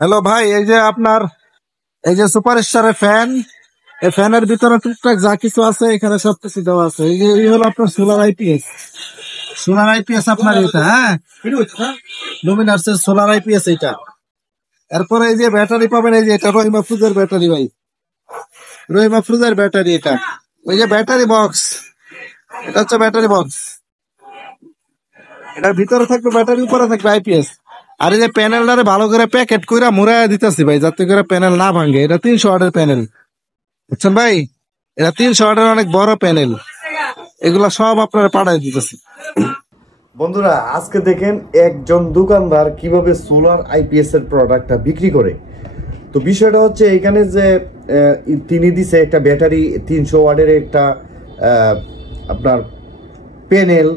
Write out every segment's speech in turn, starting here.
Hello ভাই, এই যে আপনার এই যে সুপার স্টারের ফ্যান, এই ফ্যানের ভিতরে টুকটাক যা কিছু আছে এখানে সবকিছু দেওয়া আছে। এই যে এই হলো আপনার সোলার আইপিএস আপনার এটা, হ্যাঁ, লুমিনার্স এর সোলার আইপিএস এটা। এরপরে এই যে ব্যাটারি পাবেন, এই যে এটা রহিমা ফ্রুজের ব্যাটারি ভাই, রহিমা ফ্রুজের ব্যাটারি এটা। ওই যে ব্যাটারি বক্স, এটা হচ্ছে ব্যাটারি বক্স। এটার ভিতরে থাকবে ব্যাটারি, উপরে থাকবে আইপিএস। আর এই যে প্যানেলটারে ভালো করে প্যাকেট করে মুড়াইয়া দিতেছি ভাই, যাতে করে প্যানেল না ভাঙে। এটা 300 ওয়াটের প্যানেল, বুঝছেন ভাই? এটা 300 ওয়াটের অনেক বড় প্যানেল। এগুলা সব আপনারা পাঠাই দিতেছি। বন্ধুরা, আজকে দেখেন একজন দোকানদার কিভাবে সোলার আইপিএস এর প্রোডাক্টটা বিক্রি করে। তো বিষয়টা হচ্ছে এখানে যে তিনি দিছে একটা ব্যাটারি 300 ওয়াটের একটা আপনার প্যানেল,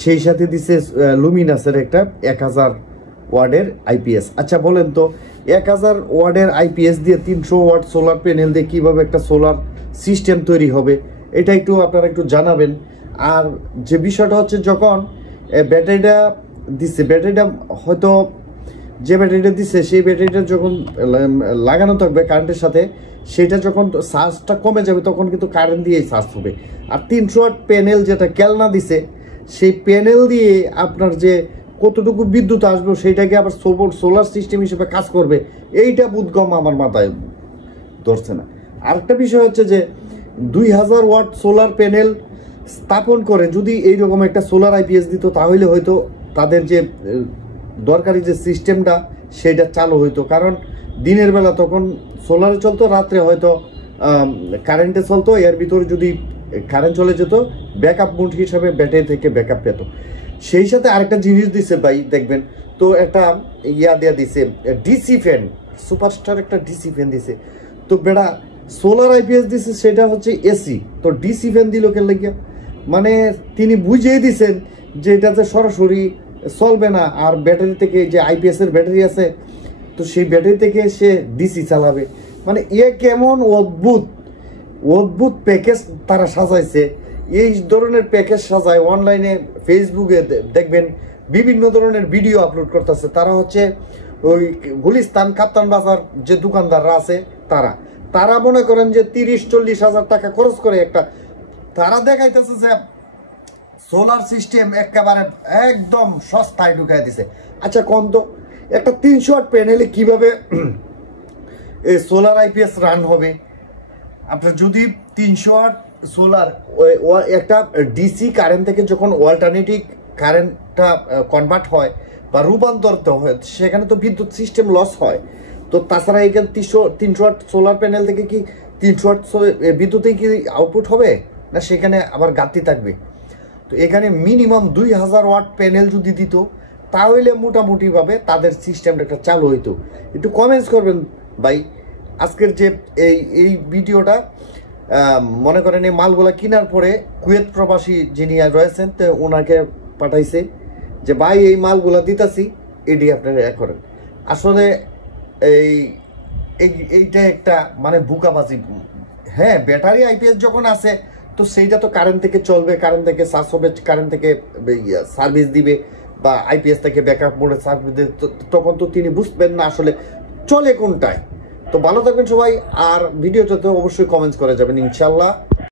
সেই সাথে দিছে লুমিনাসের একটা 1000 ওয়াটের আইপিএস। আচ্ছা বলেন তো, 1000 ওয়াটের আইপিএস দিয়ে 300 ওয়াট সোলার প্যানেল দিয়ে কিভাবে একটা সোলার সিস্টেম তৈরি হবে, এটা একটু আপনারা একটু জানাবেন। আর যে বিষয়টা হচ্ছে, যখন ব্যাটারিটা দিচ্ছে, ব্যাটারিটা হয়তো যে ব্যাটারিটা দিচ্ছে সেই ব্যাটারিটা যখন লাগানো থাকবে কারেন্টের সাথে, সেটা যখন চার্জটা কমে যাবে তখন কিন্তু কারেন্ট দিয়েই চার্জ হবে। আর 300 ওয়াট প্যানেল যেটা কেলনা দিছে, সেই প্যানেল দিয়ে আপনার যে কতটুকু বিদ্যুৎ আসবে সেইটাকে আবার সোলার সিস্টেম হিসেবে কাজ করবে, এইটা বুধগম আমার মাথায় ধরছে না। আরেকটা বিষয় হচ্ছে যে 2000 ওয়াট সোলার প্যানেল স্থাপন করে যদি এইরকম একটা সোলার আইপিএস দিত, তাহলে হয়তো তাদের যে দরকারি যে সিস্টেমটা সেটা চালু হইতো। কারণ দিনের বেলা তখন সোলারে চলতো, রাত্রে হয়তো কারেন্টে চলতো। এর ভিতরে যদি কারেন্ট চলে যেত, ব্যাকআপ মোড হিসাবে ব্যাটারি থেকে ব্যাকআপ পেত। সেই সাথে আরেকটা জিনিস দিছে ভাই, দেখবেন তো একটা দেয়া দিছে ডিসি ফ্যান, সুপারস্টার একটা ডিসি ফ্যান দিছে। তো বেড়া সোলার আইপিএস দিছে সেটা হচ্ছে এসি, তো ডিসি ফ্যান দিল কেন লাগিয়া? মানে তিনি বুঝিয়ে দিছেন যে এটাতে সরাসরি চলবে না, আর ব্যাটারি থেকে যে আইপিএস এর ব্যাটারি আছে, তো সেই ব্যাটারি থেকে সে ডিসি চালাবে। মানে কেমন অদ্ভুত অদ্ভুত প্যাকেজ তারা সাজাইছে। এই ধরনের প্যাকেজ সাজায় অনলাইনে, ফেসবুকে দেখবেন বিভিন্ন ধরনের ভিডিও আপলোড করতেছে। তারা হচ্ছে ওই গুলিস্তান কাপ্তান বাজার যে দোকানদাররা আছে, তারা তারা মনে করেন যে 30-40 হাজার টাকা খরচ করে একটা, তারা দেখাইতেছে যে সোলার সিস্টেম একেবারে একদম সস্তায় ঢুকাই দিছে। আচ্ছা কোন তো একটা 300 ওয়াট প্যানেলে কিভাবে এই সোলার আইপিএস রান হবে? আপনার যদি 300 ওয়াট সোলার একটা ডিসি কারেন্ট থেকে যখন অল্টারনেটিভ কারেন্টটা কনভার্ট হয় বা রূপান্তরিত হয়, সেখানে তো বিদ্যুৎ সিস্টেম লস হয়। তো তাছাড়া এখানে 300 ওয়াট সোলার প্যানেল থেকে কি 300 ওয়াট বিদ্যুতেই কি আউটপুট হবে না, সেখানে আবার ঘাটতি থাকবে? তো এখানে মিনিমাম 2000 ওয়াট প্যানেল যদি দিত, তাহলে মোটামুটিভাবে তাদের সিস্টেমটা একটা চালু হইতো। একটু কমেন্টস করবেন ভাই। আজকের যে এই ভিডিওটা মনে করেন এই মালগুলা কেনার পরে কুয়েত প্রবাসী যিনি রয়েছেন, তো ওনাকে পাঠাইছে যে ভাই এই মালগুলা দিতাছি, এটি আপনারা করেন। আসলে এই এইটা একটা মানে বুকাবাজি। হ্যাঁ, ব্যাটারি আইপিএস যখন আছে, তো সেইটা তো কারেন্ট থেকে চলবে, কারেন্ট থেকে চার্জ হবে, কারেন্ট থেকে সার্ভিস দিবে, বা আইপিএস থেকে ব্যাকআপ মোডে সার্ভিস দিবে। তখন তো তিনি বুঝবেন না আসলে চলে কোনটায়। তো ভালো থাকবেন সবাই, আর ভিডিওটাতে অবশ্যই কমেন্টস করে যাবেন ইনশাল্লাহ।